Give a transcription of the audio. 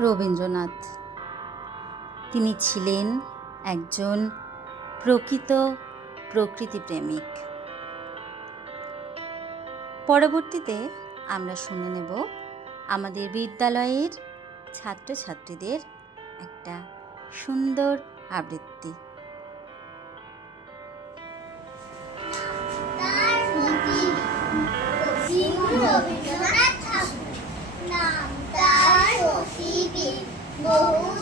রবীন্দ্রনাথ। তিনি ছিলেন একজন প্রকৃত প্রকৃতিপ্রেমিক। পরবর্তীতে আমরা শুনে নেব আমাদের বিদ্যালয়ের ছাত্রছাত্রীদের একটা সুন্দর আবৃত্তি। রবীন্দ্রনাথ ঠাকুর নাম তার বহু